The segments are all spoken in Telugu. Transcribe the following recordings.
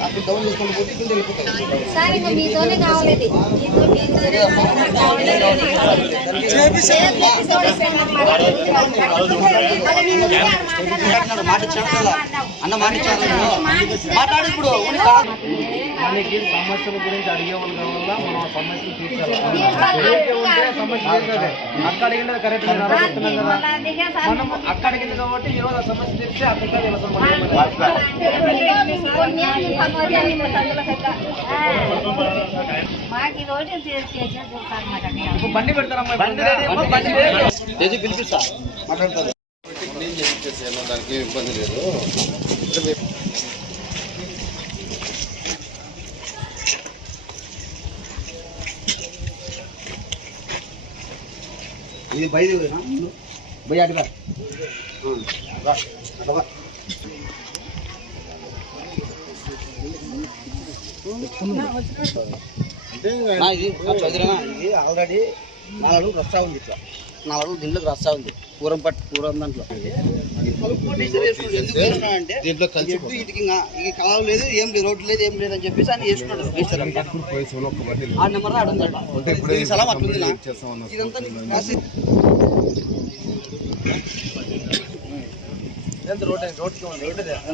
అక్కడ డౌన్ చేసుకుంటూ పోతే ఇక్కడ అన్న మాట్లాడు ఇప్పుడు. సమస్యల గురించి అడిగే వాళ్ళు కావాలా అక్కడ అడిగినది కరెక్ట్ మనం అక్కడ అడిగింది కాబట్టి ఈ రోజు ఆ సమస్య తీర్చి అక్కడ బండి పెడతారమ్మా బండి రెడీ అమ్మా, బండి రెడీ. తేజు పిలిపిస్తా మాట్లాడతారు క్లీన్ చేయించేసేయాలి దానికి ఇబ్బంది లేదు ఇది బయట బయ అటుగా అంటే ఇది ఆల్రెడీ నాలుగు రస్తా ఉంది ఇట్లా. నాలుగు దీంట్లోకి రస్తా ఉంది. కూరం పట్టు కూరం దాంట్లో. దీంట్లో కలిసి ఎప్పుడు ఇటుకి ఇంకా ఇక కాలం లేదు ఏం లేదు రోడ్డు లేదు ఏం లేదు అని చెప్పేసి ఆయన వేసుకున్నాడు బండి ఆ నెంబర్ అట్లుంది ఇదంతా రోడ్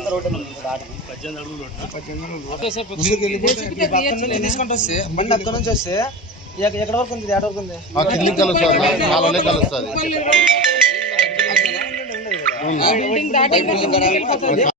రోడ్ ఉంది? ఇక్కడ ఆడ. తీసుకుంటూ వస్తే బండి అక్కడ నుంచి వస్తే ఎక్కడ వరకు ఉంది ఎక్కడ వరకు ఉంది? ఆ కిందికి కలుస్తుంది నాలుగునే కలుస్తుంది. ఆ, బిల్డింగ్ దాటి